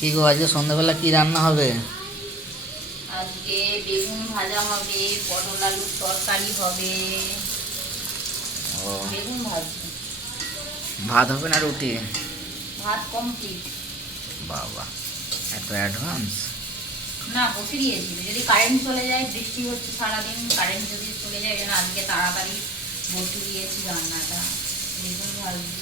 কি গো আজকে সন্ধ্যাবেলা কি রান্না হবে? আজকে বেগুন ভাজা হবে পটল আলুর তরকারি হবে। ও। বেগুন ভাজছি ভাত হবে না রুটি? ভাত কমপ্লিট বাবা এত অ্যাডভান্স না বসে দিয়েছি। যদি কারেন্ট চলে যায় বৃষ্টি হচ্ছে সারাদিন কারেন্ট যদি চলে যায় জন্য আজকে তাড়াতাড়ি বসে দিয়েছি রান্নাটা। বেগুন ভাজছি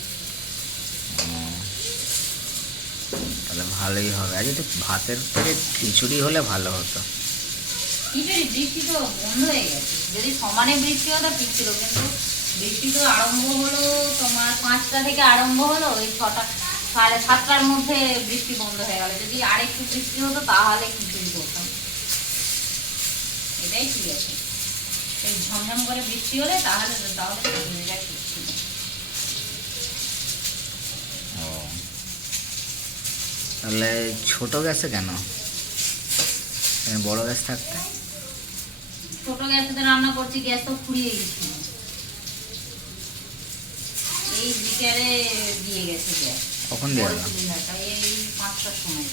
তাহলে ভালোই হবে। আজ একটু ভাতের থেকে খিচুড়ি হলে ভালো হতো। বৃষ্টি তো বন্ধ হয়ে গেছে। যদি সমানে বৃষ্টি হতো কিন্তু বৃষ্টি তো আরম্ভ তোমার পাঁচটা থেকে আরম্ভ হলো, ওই ছটা, সাড়ে সাতটার মধ্যে বৃষ্টি বন্ধ হয়ে গেল। যদি আর একটু বৃষ্টি হতো, তাহলে করতাম। এটাই ঠিক আছে। এই ঝমঝম করে বৃষ্টি হলে তাহলে তাহলে খিচুড়িটা ঠিক ছিল ও তাহলে ছোট গ্যাসে কেন? বড় গ্যাস থাকতে? ছোট গ্যাসে তো রান্না করছি গ্যাস তো ফুরিয়ে গেছিল এই দিয়ে গেছে গ্যাস। কখন দিয়ে গেল? এই পাঁচটার সময়।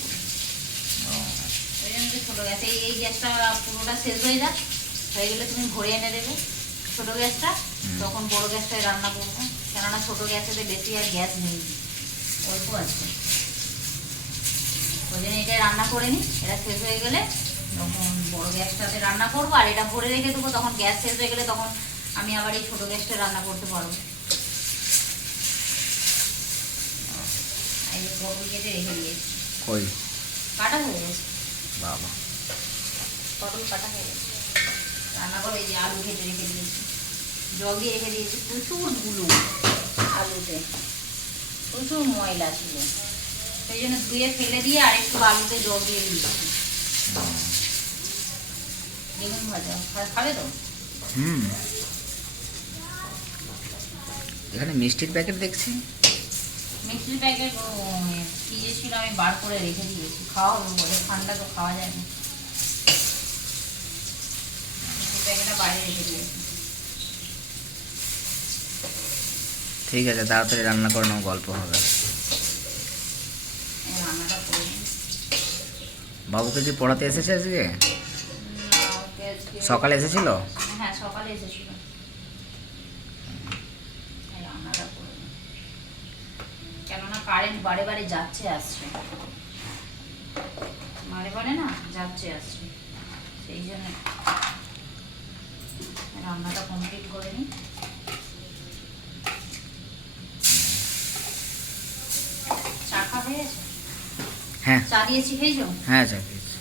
ওই জন্য ছোটো গ্যাস এই গ্যাসটা পুরোটা শেষ হয়ে যাক। হয়ে গেলে তুমি ভরে এনে দেবে ছোটো গ্যাসটা। তখন বড় গ্যাসটায় রান্না করব। কেননা ছোটো গ্যাসেতে বেশি আর গ্যাস নেই। অল্প আছে। রান্না করে নিই। এটা শেষ হয়ে গেলে তখন বড় গ্যাসটাতে রান্না করব। আর এটা ভরে রেখে দেবো তখন গ্যাস শেষ হয়ে গেলে তখন আমি আবার এই ছোটো গ্যাসটা রান্না করতে পারব। এই যে পটল কেটে রেখে দিয়েছি। কাটা হয়ে গেছে। বাবা। পটল কাটা হয়ে গেছে। রান্না করে এই যে আলু কেটে রেখে দিয়েছি। রেখে দিয়েছি প্রচুরগুলো আলুতে। প্রচুর ময়লা ছিল। সেই জন্য ধুয়ে ফেলে দিয়ে আর একটু আলুতে জল দিয়ে দিয়েছি। বেগুন ভাজা। খাবে তো? হুম। এখানে মিষ্টির প্যাকেট দেখছি। মিষ্টির প্যাকেট ফ্রিজে ছিল আমি বার করে রেখে দিয়েছি। খাওয়া হবে বলে ঠান্ডা তো খাওয়া যায় না। প্যাকেটটা বাইরে রেখে দিয়েছি। ঠিক আছে তাড়াতাড়ি রান্না করে নাও গল্প হবে এই রান্নাটা করে নিই। বাবুকে কি পড়াতে এসেছে আজকে? সকালে এসেছিল? হ্যাঁ সকালে এসেছিল। কেননা কারেন্ট বারে বারে যাচ্ছে, আসছে। বারে বারে না, যাচ্ছে, আসছে। সেই জন্য রান্নাটা কমপ্লিট করে নিই চা খাওয়া হয়ে গেছে হ্যাঁ। চা দিয়েছি খেয়েছো? হ্যাঁ চাকরিছি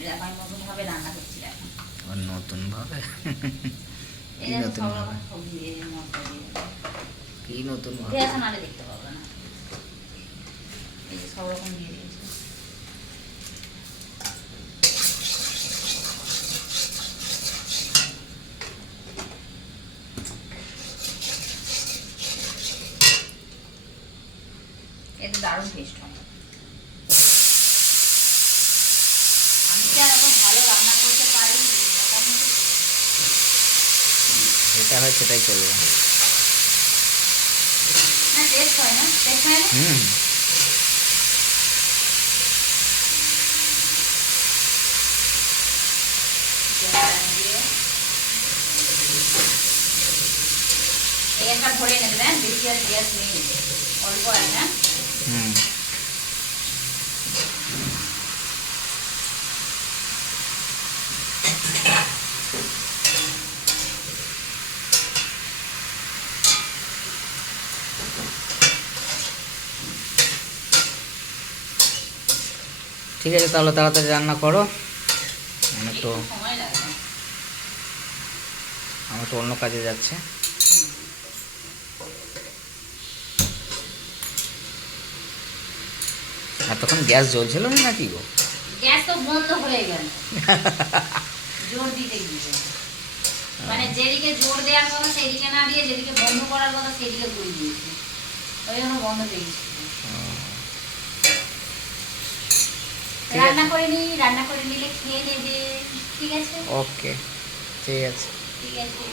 দেখো আমি নতুন ভাবে রান্না করছি এখন নতুন ভাবে নতুন ভাবে কি নতুন ভাবে দেখতে পাবে না। এই সব রকম দিয়ে দিয়েছি এতে দারুণ টেস্ট হয়। আমি কি আর এখন ভালো রান্না করতে পারি? মোটামুটি যেটা হয় সেটাই চলবে। না টেস্ট হয় না? টেস্ট হয় না? হুম। এই একটা ভরে এনে দেবেন বেশি আর গ্যাস নেই। অল্প আছে হ্যাঁ? হুম ঠিক আছে তাহলে তাড়াতাড়ি রান্না করো। আমি তো আমি তো অন্য কাজে যাচ্ছে। এতক্ষণ গ্যাস জ্বলছিল না নাকি গো? গ্যাস তো বন্ধ হয়ে গেল। জোর দিতে গিয়ে। মানে যেদিকে জোর দেওয়ার কথা সেদিকে না দিয়ে যেদিকে বন্ধ করার কথা সেদিকে করে দিয়েছে। ওই জন্য বন্ধ আছে। রান্না করে নি রান্না করে নিলে খেয়ে নেবে। ঠিক আছে? ওকে ঠিক আছে। ঠিক আছে।